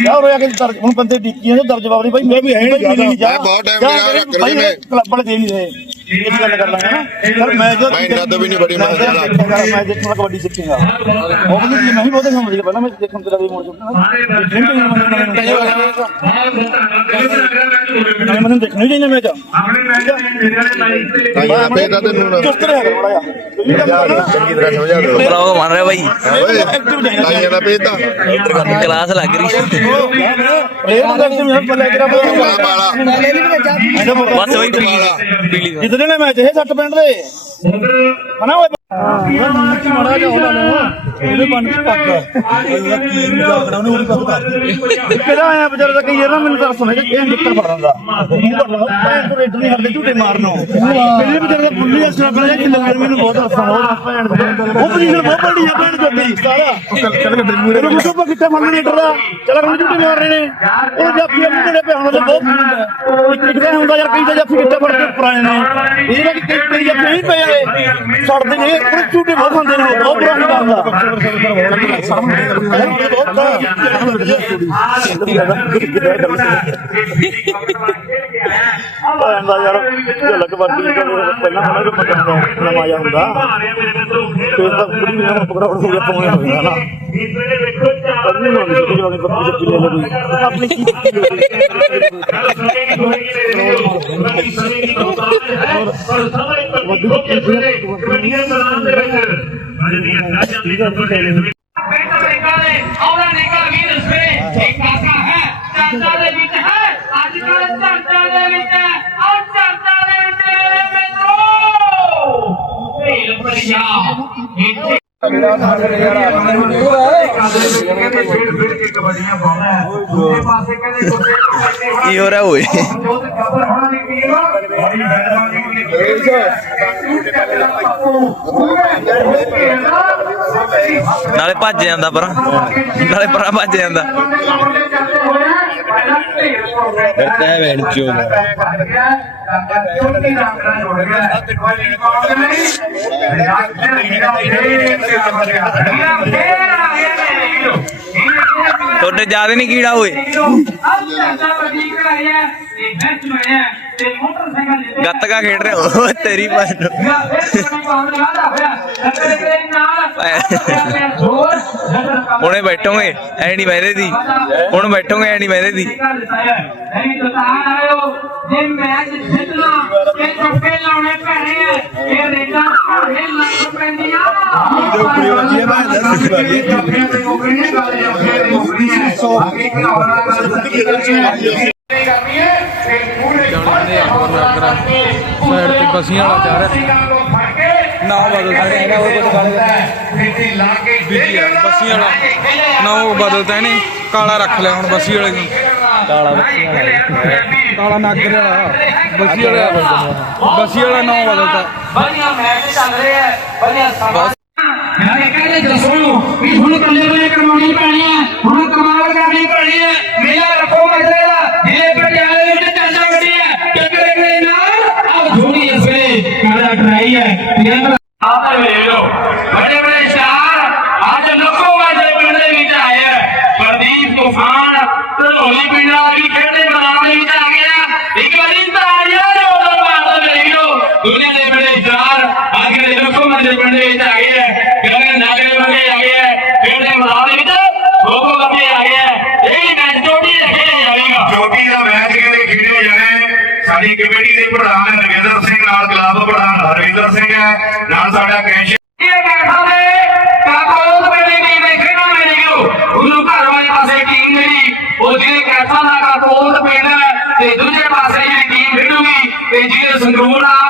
ਯਾਰ ਹੋਇਆ ਕਿ ਹੁਣ ਬੰਦੇ ਡਿੱਕੀਆਂ ਨੇ ਦਰ ਜਵਾਬ ਨਹੀਂ। ਭਾਈ ਮੈਂ ਵੀ ਹੈ ਨਹੀਂ ਜ਼ਿਆਦਾ। ਮੈਂ ਬਹੁਤ time ਲਗਾ ਰਹੇ ਨੇ। ਕਲੱਬ ਵਾਲੇ ਦੇ ਨਹੀਂ ਰਹੇ। ਇਹ ਗੱਲ ਕਰ ਲਾਂਗੇ ਨਾ ਪਰ ਮੈਂ ਜੋ ਮੈਂ ਤਾਂ ਵੀ ਨਹੀਂ ਬੜੀ ਮੈਂ ਜ਼ਿਆਦਾ ਮੈਂ ਦੇਖਣਾ ਕਬੱਡੀ ਸਿੱਖੇਗਾ ਉਹ ਕਹਿੰਦੇ ਜੀ ਮੈਂ ਵੀ ਬਹੁਤੇ ਸਮਝ ਗਿਆ ਪਹਿਲਾਂ ਮੈਂ ਦੇਖਣ ਤੇ ਵੀ ਮੋੜ ਮੈਂ ਮੈਨੂੰ ਦੇਖਣਾ ਹੀ ਚਾਹੀਦਾ ਮੈਚ ਆਪਣੇ ਮੈਚ ਮੇਰੇ ਵਾਲੇ ਮੈਚ ਤੇ ਤੈਨੂੰ ਚੁਸਤ ਰਿਹਾ ਥੋੜਾ ਜਿਹਾ ਚੰਗੀ ਤਰ੍ਹਾਂ ਸਮਝਾ ਦਿਓ ਬਲੌਗ ਬਣ ਰਿਹਾ ਬਾਈ ਤਾਈਆਂ ਦਾ ਪੇਦਾ ਕਲਾਸ ਲੱਗ ਰਹੀ ਇਹ ਬੰਦਾ ਕਿ ਮੈਂ ਪੱਲੇ ਕਰਾ ਬਾਲਾ ਬਸ ਉਹੀ ਪੀਲੀ ਪੀਲੀ ਜਿੱਤਦੇ ਨੇ ਮੈਚ 60 ਪਿੰਡ ਦੇ। ਹਨਾ ਕੇ ਮਾੜਾ ਜਿਹਾ ਉਹਨਾਂ ਨੂੰ ਉਹਦੇ ਮਨ ਚ ਪੱਕ ਉਹਦਾ ਕੀ ਮਜ਼ਾਕ ਉਹਨੇ ਉਹਦੀ ਪੱਕ ਕਰ ਕਿਹੜਾ ਆਇਆ ਵਿਚਾਰਾ ਤਾਂ ਕਈ ਯਾਰ ਨਾ ਮੈਨੂੰ ਤਾਂ ਸੁਣੇ ਕਿ ਇਹ ਨਿੱਕਰ ਫੜ ਦਿੰਦਾ ਮੈਂ ਤੋਂ ਰੇਡ ਨਹੀਂ ਹੱਲੇ ਝੂਟੇ ਮਾਰਨੋਂ ਇਹਨੇ ਵਿਚਾਰੇ ਦਾ ਬੁੱਲੀ ਅਸਰ ਆਪਣਾ ਕਿ ਲੰਗਰ ਮੈਨੂੰ ਬਹੁਤ ਹੱਸਾ ਹੋ ਭੈਣ ਦਾ ਉਹ ਪੋਜੀਸ਼ਨ ਬਹੁਤ ਵੱਡੀ ਆ ਭੈਣ ਜੱਟੀ ਸਾਰਾ ਚੱਲ ਚੱਲ ਗੱਡੀ ਮੂਰੇ ਕਿੱਥੇ ਦਾ ਚੱਲ ਝੂਟੇ ਰਹੇ ਨੇ। ਉਹ ਜਾਫੀ ਆ ਮੁੰਡੇ ਪਿਆ ਹੁਣ ਤੇ ਬਹੁਤ ਇੱਕ ਇੱਕ ਦਾ ਹੁੰਦਾ ਯਾਰ ਕਈ ਤਾਂ ਜਾਫੀ ਕਿੱਥੇ ਫੜ ਕੇ ਪੁਰਾਣੇ ਨੇ। ਇਹ ਨਾ ਕਿ ਕਈ ਕਈ ਜਾਫੀ ਨਹੀਂ ਪਏ ਨੇ ਛੱਡਦੇ ਨੇ ਉਹ ਝੂਟੇ ਬਹੁਤ ਖਾਂਦੇ ਨੇ ਉਹ ਬਹੁਤ ਪੁਰਾਣੀ ਗੱਲ ਦਾ ਆਂਦਾ ਯਾਰ ਝਲਕ ਵਰਦੀ ਦਾ ਪਹਿਲਾਂ ਉਹਨਾਂ ਨੂੰ ਪਤਾ ਹੁੰਦਾ। ਨਵਾਂ ਜਿਹਾ ਹੁੰਦਾ ਫਿਰ ਤਾਂ ਪੂਰੀ ਨਾ ਪਕੜਾ ਹੋ। ਗਿਆ ਪਾਉਣੇ ਹੋਇਆ ਨਾ ਕੰਨੀ ਨੂੰ ਨਹੀਂ ਕਿ ਵਾਂਗੇ ਬੱਤੀ ਸੱਚੀ ਲੈ ਲਈ ਆਪਣੀ ਕੀ ਪਿੰਡ ਨੇਕਾ ਦੇ ਆਉਣਾ ਨੇਕਾ ਵੀਰ ਸਵੇਰੇ ਇੱਕ ਪਾਸਾ ਹੈ ਚਰਚਾ ਦੇ ਵਿੱਚ ਹੈ। ਅੱਜ ਕੱਲ ਚਰਚਾ ਦੇ ਵਿੱਚ ਹੈ। ਆਹ ਚਰਚਾ ਦੇ ਵਿੱਚ ਮੇਰੇ ਮਿੱਤਰੋ। ਭੇਲ ਪੰਜਾਬ। ਇੱਥੇ ਕੀ ਹੋ ਰਿਹਾ ਓਏ? ਨਾਲੇ ਭੱਜ ਜਾਂਦਾ ਪਰ ਨਾਲੇ ਪਰਾਂ ਭੱਜ ਜਾਂਦਾ। ਕਰਤਾ ਹੈ। ਵੈਣ ਚੋ ਤੁਹਾਡੇ ਜ਼ਿਆਦਾ ਨਹੀਂ ਕੀੜਾ ਹੋਏ ਗੱਤਕਾ ਖੇਡ ਰਹੇ। ਹੋ ਤੇਰੀ ਭੈਣ। ਨੂੰ। ਹੁਣੇ ਬੈਠੋਗੇ ਐ ਨਹੀਂ ਬਹਿਦੇ ਦੀ ਹੁਣ ਬੈਠੋਗੇ ਐ ਨਹੀਂ ਬਹਿਦੇ ਦੀ ਨਹੀਂ ਤਾਂ ਆਇਓ ਜੇ ਮੈਚ ਜਿੱਤਣਾ ਇਹ ਚੁੱਕੇ ਲਾਉਣੇ ਪੈਣੇ ਆ ਇਹ ਰੇਡਾਂ ਭਾਵੇਂ ਲੱਗ ਪੈਂਦੀਆਂ ਇਹਦੇ ਉੱਪਰ ਵਾਲੀ ਹੈ ਮੈਂ ਦੱਸ ਵਾਲੀ ਤੇ ਮੁਕਰੀਆਂ ਗੱਲ ਹੈ ਮੁਕਰੀਆਂ ਸੋ ਅੱਗੇ ਘਰਾਉਣਾ ਗੱਲ ਕਰਨੀ ਹੈ ਸਾਈਡ ਤੇ ਬਸੀਆਂ ਵਾਲਾ ਜਾ ਰਿਹਾ। ਨਾ ਬਦਲ ਸਾਰੇ ਹੈਗਾ ਉਹ ਕੁਝ ਬੀਜੀ ਲਾ ਕੇ ਬੀਜੀ ਆ ਬਸੀਆਂ ਵਾਲਾ। ਨਾ ਉਹ ਬਦਲਦਾ ਇਹਨੇ ਕਾਲਾ ਰੱਖ ਲਿਆ ਹੁਣ ਬਸੀ ਵਾਲੇ ਨੂੰ। ਕਾਲਾ ਨਾਗਰ ਵਾਲਾ ਬਸੀ ਵਾਲਾ ਬਸੀ ਵਾਲਾ ਨਾਂ ਬਦਲਦਾ ਵਧੀਆ ਮੈਚ ਚੱਲ ਰਿਹਾ ਵਧੀਆ ਸਮਾਂ। ਯਾਰ ਇਹ ਕਹਿੰਦੇ ਦੱਸੋ ਵੀ ਹੁਣ ਕੱਲੇ ਵੇਲੇ ਕਰਵਾਉਣੀ ਪੈਣੀ ਹੈ ਹੁਣ ਕਮਾਲ ਕਰਨੀ ਪੈਣੀ ਹੈ। ਮੇਲਾ ਰੱਖੋ ਮਸਲੇ ਦਾ। ਵੇਲੇ ਕਾਲਾ ਟਰਾਈ ਹੈ ਪਿਆਰ ਆਪ ਵੇਖ ਲੋ ਬੜੇ ਬੜੇ ਸਟਾਰ ਅੱਜ ਲੋਕੋ ਵਾਲੇ ਪਿੰਡ ਦੇ ਵਿੱਚ ਆਏ ਹੈ ਪ੍ਰਦੀਪ ਤੂਫਾਨ ਢੋਲੀ ਪਿੰਡ ਵਾਲਾ ਵੀ ਖੇਡੇ ਮੈਦਾਨ ਦੇ ਵਿੱਚ ਆ ਗਿਆ ਇੱਕ ਵਾਰੀ ਤਾੜੀਆਂ ਦੇ ਉਦੋਂ ਮਾਰਦੇ ਮੇਰੇ ਵੀਰੋ ਦੁਨੀਆ ਦੇ ਬੜੇ ਸਟਾਰ ਅੱਜ ਦੇ ਲੋਕੋ ਵਾਲੇ ਪਿੰਡ ਦੇ ਵਿੱਚ ਆ ਗਏ ਹੈ ਗਗਨ ਨਾਗਰੇ ਵਰਗੇ ਆ ਗਏ ਹੈ ਖੇਡੇ ਮੈਦਾਨ ਦੇ ਵਿੱਚ ਲੋਕੋ ਵਰਗੇ ਆ ਗਏ ਹੈ ਇਹ ਮੈਚ ਜੋੜੀ ਖੇਡਿਆ ਜਾਵੇਗਾ ਜੋਗੀ ਦਾ ਮੈਚ ਕਿਹੜੇ ਖੇਡੇ ਜਾਣੇ ਸਾਡੀ ਕਮੇਟੀ ਦੇ ਪ੍ਰਧਾਨ ਨਰਿੰਦਰ ਸਿੰਘ ਨਾਲ ਕਲੱਬ ਪ੍ਰਧਾਨ ਹਰਵਿੰਦਰ ਸਿੰਘ ਹੈ, ਨਾਲ ਸਾਡਾ ਕੈਸ਼ ਇਹ ਬੈਠਾ ਨੇ ਕਾਕਾ ਉਹ ਵੇਲੇ ਕੀ ਦੇਖੇ ਨਾ ਮੇਰੇ ਗੁਰੂ ਘਰ ਵਾਲੇ ਪਾਸੇ ਟੀਮ ਮੇਰੀ ਉਹ ਜਿਹਨੇ ਕੈਸਾ ਦਾ ਕਾਕੋਲ ਪਿੰਡ ਹੈ, ਤੇ ਦੂਜੇ ਪਾਸੇ ਜਿਹੜੀ ਟੀਮ ਖੇਡੂਗੀ। ਤੇ ਜਿਹਦੇ ਸੰਗਰੂਰ ਆ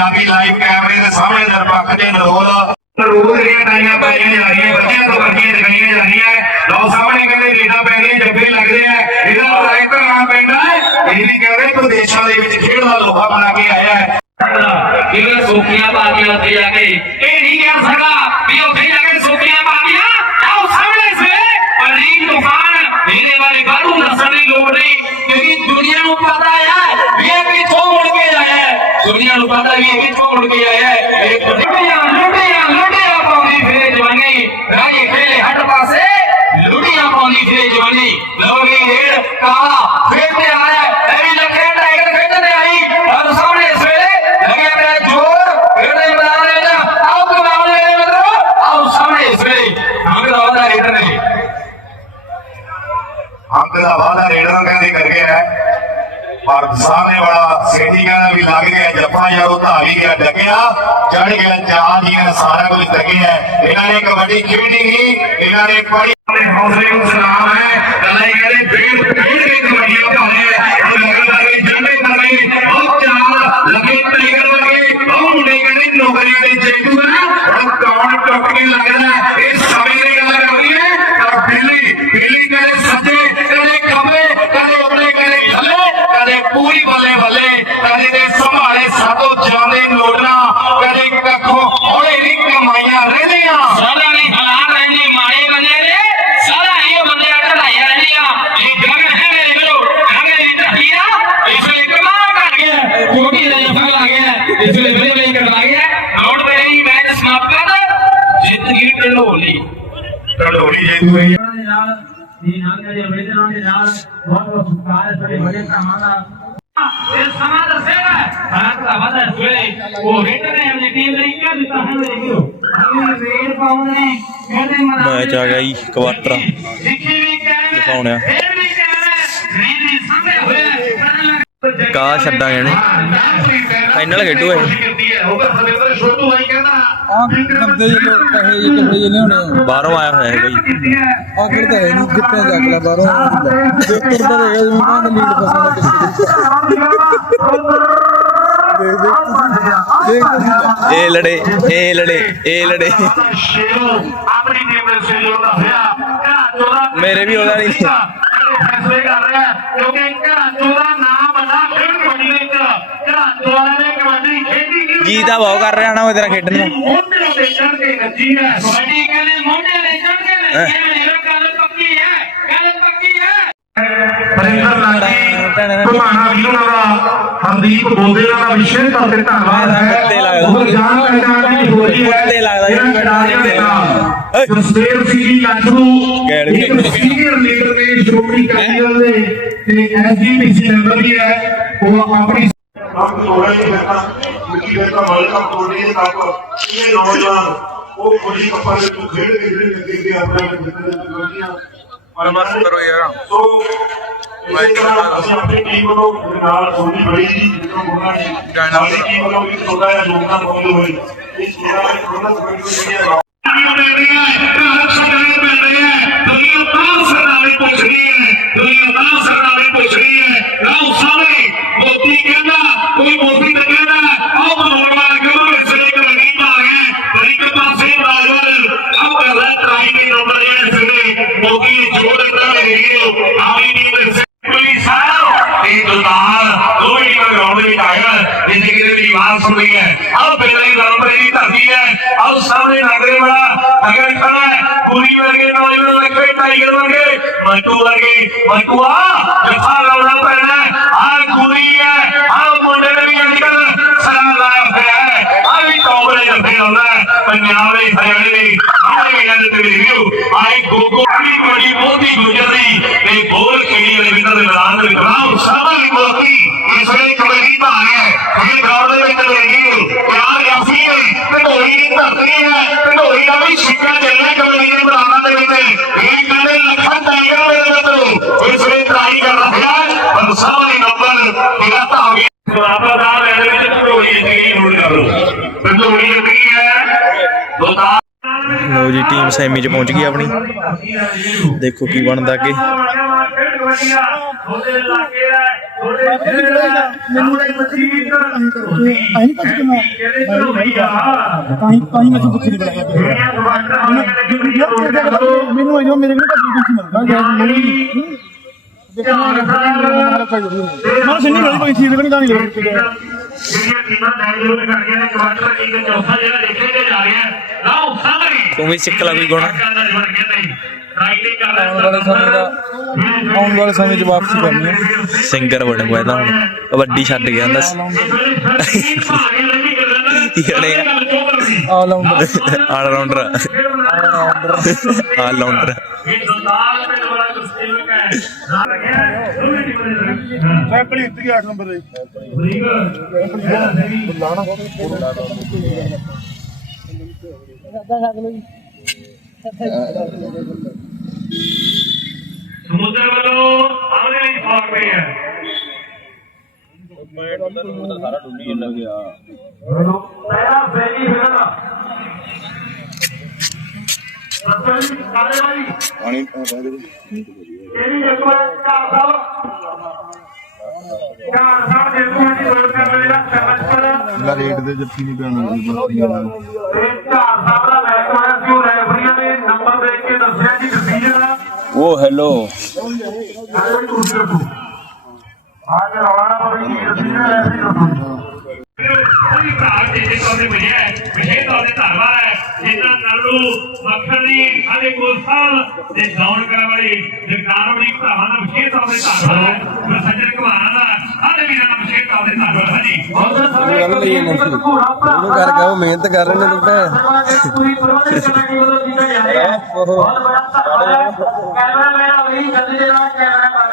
ਪੰਜਾਬੀ ਲਾਈਵ ਕੈਮਰੇ ਦੇ ਸਾਹਮਣੇ ਨਿਰਪੱਖ ਤੇ ਨਿਰੋਲ। ਰੋਜ਼ ਦੀਆਂ ਟਾਈਆਂ ਪਾਈਆਂ ਜਾ ਰਹੀਆਂ, ਬੱਚਿਆਂ ਤੋਂ ਵਰਗੀਆਂ ਦਿਖਾਈਆਂ ਜਾ ਰਹੀਆਂ। ਲੋ ਸਾਹਮਣੇ ਕਹਿੰਦੇ ਰੇਡਾਂ ਪੈ ਰਹੀਆਂ, ਜੱਫੇ ਲੱਗਦੇ ਆ। ਇਹਦਾ ਰਾਈਟ ਨਾਮ ਪੈਂਦਾ ਹੈ ਇਹ ਨਹੀਂ ਕਹਿੰਦੇ ਤੂੰ ਦੇਸ਼ਾਂ ਦੇ ਵਿੱਚ ਖੇਡ ਦਾ ਲੋਹਾ ਬਣਾ ਕੇ ਆਇਆ ਹੈ। ਕਿਵੇਂ ਸੋਕੀਆਂ ਪਾ ਕੇ ਉੱਥੇ ਜਾ ਕੇ? ਇਹ ਨਹੀਂ ਕਹਿ ਸਕਦਾ ਵੀ ਉੱਥੇ ਜਾ ਕੇ ਸੋਕੀਆਂ ਪਾ ਕੇ ਆਓ ਸਾਹਮਣੇ ਸੇ ਪਰਦੀਪ ਤੂਫਾਨ ਮੇਰੇ ਵਾਲੇ ਬਾਹਰੋਂ ਦੱਸਣ ਦੀ ਲੋੜ ਨਹੀਂ, ਕਿਉਂਕਿ ਦੁਨੀਆ ਨੂੰ ਪਤਾ ਵੀ ਵਿੱਚ ਉੜ ਕੇ ਆਇਆ ਹੈ। ਇਹ ਲੁੱਡੀਆਂ ਲੁੱਡੀਆਂ ਲੁੱਡੀਆਂ ਪਾਉਂਦੀ ਫਿਰੇ ਜਵਾਨੀ। ਰਾਜੇ ਖੇਲੇ ਹੱਟ ਪਾਸੇ, ਲੁੱਡੀਆਂ ਪਾਉਂਦੀ ਫਿਰੇ ਜਵਾਨੀ। ਲੋਗੀ ਢੇੜ ਕਾਲਾ ਫੇਰ ਤੇ ਆਇਆ ਐ ਵੀ ਲੱਖੇ ਟਾਈਗਰ ਖੇਡਦੇ ਆਈ। ਔਰ ਸਾਹਮਣੇ ਇਸ ਵੇਲੇ ਲੱਗਿਆ ਮੇਰਾ ਜੋਰ। ਖੇਡਦੇ ਮੈਦਾਨ ਦੇ ਵਿੱਚ ਆਓ ਕਮਾਉਣ ਦੇ ਮਿੱਤਰੋ, ਆਓ ਸਾਹਮਣੇ ਇਸ ਵੇਲੇ। ਅੰਗਦਾ ਵਾਲਾ ਹੀਟਰ ਨੇ। ਹੱਕ ਦਾ ਵਾਦਾ ਕਹਿੰਦੇ ਸਾਹਮਣੇ ਵਾਲਾ ਸੇਠੀ ਕਹਿੰਦਾ ਵੀ ਲੱਗ ਗਿਆ ਜੱਫਾ ਯਾਰ ਉਹ ਧਾਵੀ ਗਿਆ ਡੱਗਿਆ ਚੜ ਗਿਆ ਚਾਹ ਦੀਆਂ ਸਾਰਾ ਕੁਝ ਲੱਗਿਆ ਇਹਨਾਂ ਨੇ ਕਬੱਡੀ ਖੇਡੀ ਗਈ ਇਹਨਾਂ ਨੇ ਪੜੀ ਹੌਸਲੇ ਨੂੰ ਸਲਾਮ ਹੈ ਗੱਲਾਂ ਇਹ ਕਹਿੰਦੇ ਫੇਰ ਖੇਡ ਕੇ ਕਬੱਡੀ ਉਠਾਉਣੇ ਉਹ ਲੱਗਦਾ ਕਿ ਜੰਮੇ ਕਰਨੇ ਬਹੁਤ ਚਾਲ ਲੱਗੇ ਟਾਈਗਰ ਵਰਗੇ ਉਹ ਮੁੰਡੇ ਕਹਿੰਦੇ ਨੌਕਰੀਆਂ ਦੇ ਜੇਤੂ ਹੈ ਹੁਣ ਕੌਣ ਟੁੱਟ ਕੇ ਲੱਗਦਾ ਇਹ ਸਮੇਂ ਦੀ ਗੱਲ ਕਰ ਰਹੀ ਹੈ ਤਾਂ ਬਿੱਲੀ ਬਿੱਲੀ ਕਦੇ ਸੱਜੇ ਕਦੇ ਖੱਬੇ ਕਦੇ ਉੱਤੇ ਕਦੇ ਥੱਲੇ ਕਦੇ ਪੂਰੀ ਬੱਲੇ ਬੱਲੇ। ਕਦੇ ਦੇ ਸੰਭਾਲੇ ਸਾਤੋਂ ਜਾਂਦੇ ਨੋਟਾਂ ਕਦੇ ਕੱਖੋਂ ਹੌਲੇ ਨਹੀਂ ਕਮਾਈਆਂ ਰਹਿੰਦੀਆਂ। ਸਾਰਾ ਨਹੀਂ ਹਾਲਾਤ ਰਹਿੰਦੇ ਮਾੜੇ ਬੰਦੇ ਨੇ। ਸਾਰਾ ਇਹ ਬੰਦੇ ਢਲਾਈਆਂ ਰਹਿੰਦੀਆਂ। ਇਹ ਜਗ ਹੈ ਮੇਰੇ ਵੀਰੋ ਜਗ ਦੀ ਧਰਤੀਆ ਇਸ ਵੇਲੇ ਕਮਾਲ ਕਰ ਗਿਆ। ਕੋਟੀ ਦਾ ਜਫਾ ਲਾ ਗਿਆ। ਇਸ ਵੇਲੇ ਵੇਲੇ ਵੇਲੇ ਕਰ ਲਾ ਗਿਆ। ਨੋਟ ਤੇ ਰਹੀ ਮੈਚ ਸਮਾਪਤ। ਕਰ ਜਿੱਤ ਗਈ। ਢਲੋਲੀ ਢੋਲੀ ਜੇਤੂ ਹੈ ਇਹ ਸਮਾਂ ਦੱਸੇਗਾ ਭਾਰਤ ਦਾ ਵਾਦਾ ਇਸ ਵੇਲੇ ਉਹ ਹਿੱਟ ਨੇ ਆਪਣੀ ਟੀਮ ਲਈ ਕਿਹਾ ਦਿੱਤਾ ਹੈ ਮੇਰੇ ਵੀਰੋ ਅਗਲੀ ਰੇਡ ਪਾਉਂਦੇ ਨੇ ਖੇਡੇ ਮੈਦਾਨ ਮੈਚ ਆ ਗਿਆ ਜੀ ਕੁਆਟਰ ਲਿਖੀ ਵੀ ਕਹਿਣਾ ਦਿਖਾਉਣਿਆ। ਇਹ ਵੀ ਕਹਿਣਾ ਰੀਡ ਵੀ ਸਾਹਮਣੇ ਹੋਇਆ ਕਾ ਛੱਡਾਂਗੇ ਨੇ ਫਾਈਨਲ ਖੇਡੂ ਇਹ ਬਾਹਰੋਂ ਆਇਆ ਹੋਇਆ ਹੈ ਬਈ ਆ ਕਿਹੜਾ ਹੈ ਨਹੀਂ ਜਿੱਤੇ ਜਾ ਕੇ ਬਾਹਰੋਂ ਜੇਕਰ ਦਾ ਜਿਵੇਂ ਕਹਿੰਦੇ ਲੀਡ ਪਸੰਦ ਕਿਸੇ ਦੇ ਦੇਖ ਦੇਖ ਇਹ ਲੜੇ ਇਹ ਲੜੇ ਇਹ ਲੜੇ। ਦੇ ਦਾ ਮੇਰੇ ਵੀ ਉਹਦਾ ਨਹੀਂ। ਫੈਸਲੇ ਕਰ ਰਿਹਾ ਹੈ, ਕਿਉਂਕਿ ਘਰਾਂ ਚੋਦਾ ਨਾਮ ਵੱਡਾ ਖੇਡ ਕਬੱਡੀ ਦੇ ਵਿੱਚ ਘਰਾਂ ਚੋਦਾ ਨੇ ਕਬੱਡੀ ਖੇਡੀ ਨਹੀਂ ਜੀ ਤਾਂ ਬਹੁਤ ਕਰ ਰਿਹਾ ਨਾ ਉਹ ਤੇਰਾ ਖੇਡਣ ਨੂੰ। ਮੋਢੇ ਤੇ ਚੜ ਕੇ ਨੱਚੀ ਹੈ ਕਬੱਡੀ ਕਹਿੰਦੇ ਮੋਢੇ ਦੇ ਚੜ ਕੇ ਲੱਗੇ ਨੇ ਇਹ ਗੱਲ ਪੱਕੀ ਹੈ ਗੱਲ ਪੱਕੀ ਹੈ ਬਰਿੰਦਰ ਘੁਮਾਣਾ ਵੀਰਾਂ ਦਾ ਹਰਦੀਪ ਬੋਦੇਲਾ ਦਾ ਵਿਸ਼ੇਸ਼ ਤੌਰ ਤੇ ਧੰਨਵਾਦ ਹੈ। ਉਹ ਜਾਣ ਪਹਿਚਾਣ ਦੀ ਹੋਈ ਹੈ ਇਹਨਾਂ ਖਿਡਾਰੀਆਂ ਦੇ ਨਾਲ। ਜਸਦੇਵ ਸਿੰਘ ਜੀ ਲੱਖੂ ਗੈਰ ਇੱਕ ਸੀਨੀਅਰ ਲੀਡਰ ਨੇ ਸ਼੍ਰੋਮਣੀ ਦਲ ਦੇ ਤੇ ਐਸਜੀਪੀਸੀ ਮੈਂਬਰ ਵੀ ਹੈ। ਉਹ ਆਪਣੀ ਕੰਮ ਤੋੜਾ ਹੀ ਫਿਰਦਾ ਮਿੱਟੀ ਦੇ ਤਾਂ ਵਰਲਡ ਕੱਪ ਤੋੜੀ ਦੇ ਕੱਪ ਇਹ ਨੌਜਵਾਨ ਉਹ ਖੁਸ਼ੀ ਕੱਪਾਂ ਦੇ ਤੋਂ ਖੇਡ ਕੇ ਜਿਹੜੇ ਲੱਗੇ ਕਿ ਆਪਣਾ ਜਿੱਤਦੇ ਚੁੱਕੀਆਂ ਪਰ ਬਸ ਕਰੋ ਯਾਰ। ਸੋ ਅਸੀਂ ਆਪਣੀ ਟੀਮ ਨੂੰ ਨਾਲ ਥੋੜੀ ਬੜੀ ਜੀ ਜਿੱਦੋਂ ਮੁੰਡਾ ਜੀ ਸਾਡੀ ਟੀਮ ਨੂੰ ਵੀ ਥੋੜਾ ਜਿਹਾ ਯੋਗਦਾਨ ਪਾਉਂਦੇ ਹੋਏ ਇਸ ਜਿਹੜਾ ਕੋਰੋਨਾ ਦੁਨੀਆ ਤਾਂ ਸਰਦਾਰੀ ਪੁੱਛ ਰਹੀ ਹੈ ਦੁਨੀਆ ਤਾਂ ਸਰਦਾਰੀ ਪੁੱਛ ਰਹੀ ਹੈ ਲਓ ਸਾਹਮਣੇ ਮੋਦੀ ਕਹਿੰਦਾ ਕੋਈ ਮੋਦੀ ਤਾਂ ਕਹਿੰਦਾ ਆਓ ਨੌਜਵਾਨ ਕਿਉਂ ਇਸ ਵੇਲੇ ਕਬੱਡੀ ਪਾ ਗਏ ਇੱਕ ਪਾਸੇ ਨੌਜਵਾਨ ਆਓ ਕਰ ਰਿਹਾ ਟਰਾਈ ਦੇ ਨੰਬਰ ਇਹ ਇਸ ਵੇਲੇ ਮੋਦੀ ਜੋੜ ਦਿੱਤਾ ਹੈ ਵੀਡੀਓ ਆਪਣੀ ਟੀਮ ਦੇ ਕੋਈ ਸਾਹ ਇਹ ਦੁਕਾਨ ਦੋਵੇਂ ਟੀਮਾਂ ਗਰਾਊਂਡ ਦੇ ਵਿੱਚ ਆਇਆ ਇਹ ਜਿਹੜੇ ਦੀ ਆਵਾਜ਼ ਸੁਣ ਰਹੀ ਹੈ ਆਓ ਪਹਿਲਾਂ ਹੀ ਨੰਬਰ ਦੀ ਧਰਤੀ ਹੈ। ਆਓ ਸਾਹਮਣੇ ਨਾਗਰੇ ਵਾਲਾ ਅਗਰ ਖੜਾ ਹੈ। ਪੂਰੀ ਵਰਗੇ ਨੌਜਵਾਨ ਲੱਗੇ ਟਾਈਗਰ ਵਰਗੇ, ਮੰਟੂ ਵਰਗੇ। ਮੰਟੂ ਆ ਜਫਾ ਲਾਉਣਾ ਪੈਣਾ ਆ ਕੁੜੀ ਹੈ ਆ ਮੁੰਡੇ ਨੇ ਵੀ ਅੱਜ ਕੱਲ ਸਰਾ ਲਾਇਆ ਹੋਇਆ ਹੈ। ਆ ਵੀ ਟੌਪਰੇ ਜੱਫੇ ਲਾਉਂਦਾ ਹੈ, ਪੰਜਾਬ ਦੇ ਹਰਿਆਣੇ ਦੇ ਸਾਰੇ ਗੱਲ ਤੇ ਰਿਵਿਊ ਆਈ ਗੋਗੋ ਵੀ ਮੋਦੀ ਗੁਜਰੀ ਤੇ ਬੋਲ ਕਿਹੜੀ ਵਾਲੇ ਵਿੰਦਰ ਦੇ ਮੈਦਾਨ ਦੇ ਵਿੱਚ ਰਾਮ ਸਾਹਮਣੇ ਮੋਦੀ ਇਸ ਵੇਲੇ ਪਾ ਰਿਹਾ ਹੈ। ਇਹ ਗਰਾਊਂਡ ਦੇ ਵਿੱਚ ਰਿਵਿਊ ਯਾਰ ਯਾਫੀ ਹੈ। ਢੋਲੀ ਦੀ ਧਰਤੀ ਹੈ। ਢੋਲੀ ਦਾ ਵੀ ਸਿੱਕਾ ਚੱਲਣਾ ਕਬੱਡੀ ਦੇ ਮੈਦਾਨਾਂ ਦੇ ਵਿੱਚ। ਇਹ ਕਹਿੰਦੇ ਲੱਖਾਂ ਟਾਈਗਰ ਮੇਰੇ ਮਿੱਤਰੋ। ਇਸ ਵੇਲੇ ਟਰਾਈ ਕਰ ਰਿਹਾ ਹੈ ਪਰ ਸਾਹਮਣੇ ਨੰਬਰ ਇਹਦਾ ਤਾਂ ਹੋ ਗਿਆ। ਵਾਪਸਦਾਰ ਇਹਦੇ ਵਿੱਚ ਢੋਲੀ ਦੀ ਨੋਟ ਕਰ ਲਓ ਢੋਲੀ ਲੱਗੀ ਹੈ। ਦੋ ਤਾਂ ਲੋ ਜੀ ਟੀਮ ਸੈਮੀ ਚ ਪਹੁੰਚ ਗਈ ਆਪਣੀ ਦੇਖੋ ਕੀ ਬਣਦਾ ਅੱਗੇ ਆਈ ਨਹੀਂ ਪਤਾ ਕਿਵੇਂ ਤਾਂ ਹੀ ਤਾਂ ਹੀ ਮੈਂ ਪੁੱਛ ਨਹੀਂ ਬੜਾਇਆ ਮੈਨੂੰ ਆਇਓ ਮੇਰੇ ਕੋਲ ਤਾਂ ਕੁਝ ਮਿਲਦਾ ਮੇਰੀ ਮੈਂ ਸਿੰਨੀ ਵਾਲੀ ਕੋਈ ਚੀਜ਼ ਨਹੀਂ ਤਾਂ ਨਹੀਂ ਜਿਹੜੀਆਂ ਟੀਮਾਂ ਮੈਚ ਕਰ ਰਹੀਆਂ ਨੇ ਕੁਆਟਰ ਲੀਗ ਦਾ ਚੌਥਾ ਜਿਹੜਾ ਦੇਖੇ ਤੇ ਜਾ ਰਿਹਾ ਹੈ ਲਓ ਸਾਹਮਣੇ ਤੂੰ ਵੀ ਸਿੱਖ ਲੈ ਕੋਈ ਗੁਣ ਆਉਣ ਵਾਲੇ ਸਮੇਂ ਦਾ ਆਉਣ ਵਾਲੇ ਸਮੇਂ 'ਚ ਵਾਪਸੀ ਕਰਨੀ ਹੈ ਸਿੰਗਰ ਬਣੂਗਾ ਇਹਦਾ ਹੁਣ ਕਬੱਡੀ ਛੱਡ ਗਿਆ ਵੇਲੇ ਭਾਰੀ ਲੰਮੀ ਜਿਹੜੇ ਆਲ ਆਉਂਦਾ ਆਲ ਰਾਉਂਡਰ ਆਲ ਰਾਉਂਡਰ ਇਹ ਪਿੰਡ ਵਾਲਾ ਜੋ ਸੇਵਕ ਹੈ ਸੈਂਪਲ ਇੱਥੇ 8 ਨੰਬਰ ਦੇ। ਸਮੁੰਦਰ ਵੱਲੋਂ ਆਉਣੇ ਲਈ ਪਈ ਹੈ ਪਹਿਲਾ ਫੇਰੀ ਫਿਰਦਾ ਸੱਤਰ ਦੀ ਕਾਰਵਾਈ। ਪਾਣੀ ਪਾ ਦੇ। ਇਹਦੀ ਇੱਕ ਵਾਰ ਕਾਰ ਸਾਹਿਬ ਕਾਰ ਸਾਹਿਬ ਦੇ ਦੀ ਲਾ ਰੇਟ ਦੇ ਜੱਫੀ ਨਹੀਂ ਪੈਣਾ ਇਹ ਕਾਰ ਸਾਹਿਬ ਦਾ ਮੈਚ ਹੋਇਆ ਸੀ ਉਹ ਰੈਫਰੀਆਂ ਨੇ ਨੰਬਰ ਦੇਖ ਕੇ ਦੱਸਿਆ ਕਿ ਡਿਸੀਜਨ ਉਹ ਹੈਲੋ। ਕੋਈ ਆਜ ਰੌਲਾ ਨਾ ਪਵੇ ਕਿ ਡਿਸੀਜਨ ਰੈਫਰੀ ਰੱਖੋ। ਕੋਈ ਭਰਾ ਦੇ ਦੇ ਕੋਲ ਮਿਲਿਆ ਵਿਸ਼ੇਸ਼ ਤੌਰ ਤੇ ਧੰਨਵਾਦ ਹੈ ਜਿੱਦਾਂ ਨਲੂ ਮੱਖਣ ਦੀ ਸਾਡੇ ਕੋਲ ਸਾਹਿਬ ਤੇ ਗਾਉਣ ਕਰਨ ਵਾਲੀ ਜਗਦਾਰ ਬੜੀ ਭਰਾਵਾਂ ਦਾ ਵਿਸ਼ੇਸ਼ ਤੌਰ ਤੇ ਧੰਨਵਾਦ ਹੈ। ਸੱਜਣ ਘਮਾਣਾ ਦਾ ਸਾਡੇ ਵੀਰਾਂ ਦਾ ਵਿਸ਼ੇਸ਼ ਤੌਰ ਤੇ ਧੰਨਵਾਦ ਹੈ ਜੀ। ਬਹੁਤ ਸਾਰੇ ਉਹਨੂੰ ਕਰ ਕੇ ਉਹ ਮਿਹਨਤ ਕਰ ਰਹੇ ਨੇ ਬੇਟਾ ਪੂਰੀ ਪ੍ਰਬੰਧ ਕਰਨ ਦੀ ਵੱਲੋਂ ਕੀਤਾ ਜਾ ਰਿਹਾ। ਹੈ ਬਹੁਤ ਬੜਾ ਧੰਨਵਾਦ। ਹੈ ਕੈਮਰਾ ਮੇਰਾ ਵਹੀ ਜਲਦੀ ਜਿਹੜਾ ਕੈਮਰਾ ਕਰ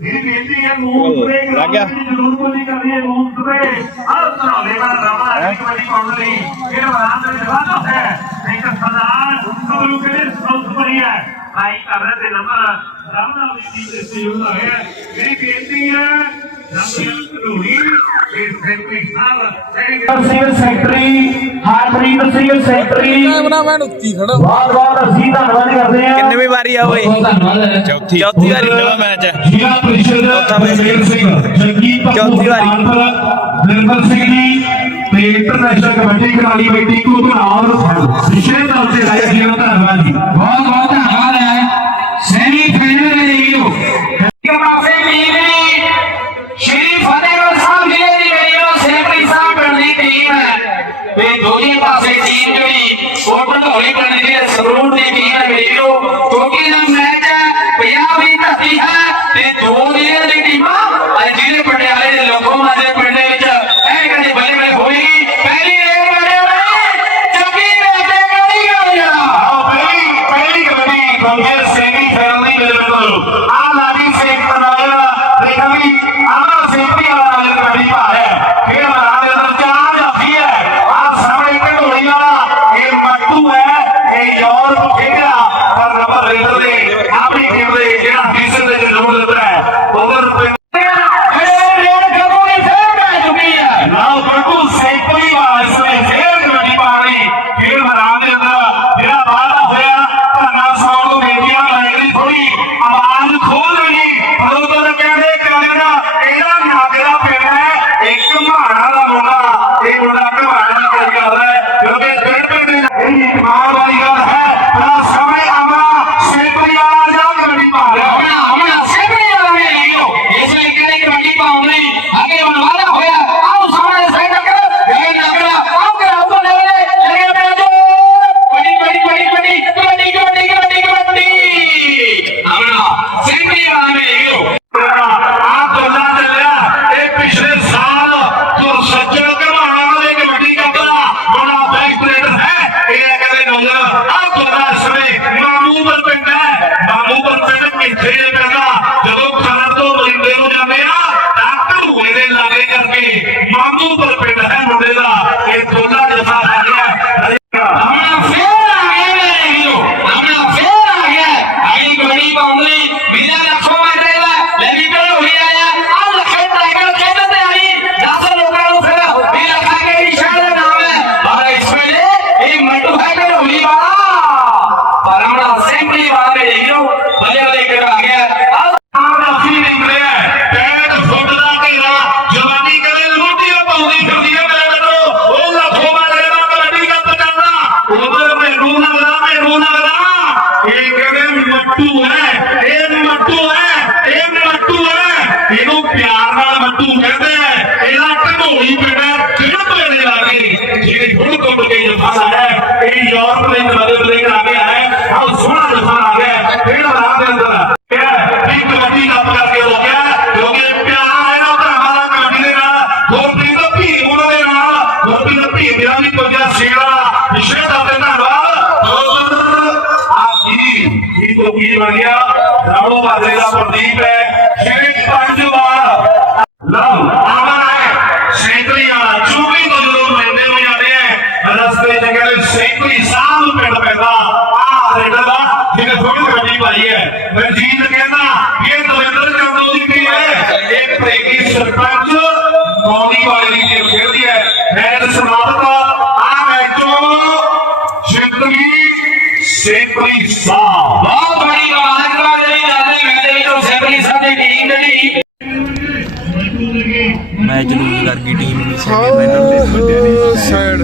ਮੇਰੀ ਬੇਨਤੀ ਹੈ ਮੂੰਹ ਤੇ ਲੱਗ ਗਿਆ? ਜ਼ਰੂਰ ਬੋਲੀ ਕਰਨੀ ਹੈ ਮੂੰਹ ਤੇ ਹਰ ਸੁਣਾਵੇ ਦਾ ਰਾਮਾ ਇੱਕ ਵਾਰੀ ਪਾਉਣ ਲਈ। ਇਹ ਰਾਮ ਦਾ ਜਵਾਬ ਹੈ। ਇੱਕ ਸਰਦਾਰ ਕਬਰੂ ਕੇ ਸੌਤ ਪਰੀ ਹੈ। ਆਈ ਕਮਰੇ ਦੇ ਨੰਬਰ ਰਾਮ ਦੀ ਤੇ ਸਹਿਯੋਗ ਹੈ। ਮੇਰੀ ਬੇਨਤੀ ਹੈ ਨੰਬਰ ਕਲੋਣੀ ਇਹ secretary Sahib Singh secretary secretary camera man ਉੱਤੀ ਖੜਾ। ਬਹੁਤ ਬਹੁਤ ਅਸੀਂ ਧੰਨਵਾਦ ਕਰਦੇ ਹਾਂ। ਕਿੰਨਵੀਂ ਵਾਰੀ ਆ ਓਏ ਚੌਥੀ ਚੌਥੀ ਵਾਰੀ ਨਵਾਂ ਮੈਚ ਹੈ। ਜ਼ਿਲ੍ਹਾ ਪ੍ਰੀਸ਼ਦ। ਜਗਮੇਲ ਸਿੰਘ ਜੱਗੀ ਚੌਥੀ ਵਾਰੀ। ਨਿਰਮਲ ਸਿੰਘ ਜੀ ਤੇ ਇੰਟਰਨੈਸ਼ਨਲ ਕਮੇਟੀ ਕਰਾਲੀ ਬੇਟੀ ਕੋ ਬਣਾਉਣ ਵਿਸ਼ੇ ਤੌਰ ਤੇ ਲਾਇਆ ਜੀ ਦਾ ਧੰਨਵਾਦ ਜੀ। ਬਹੁਤ ਬਹੁਤ ਬਣ ਗਿਆ ਰਾਣੋ ਬਾਦਲੇ ਦਾ ਪ੍ਰਦੀਪ ਹੈ। ਛੱਡੀ ਮੈਨੂੰ ਦਿਸ ਬੰਦਿਆਂ ਨੇ ਸਾਈਡ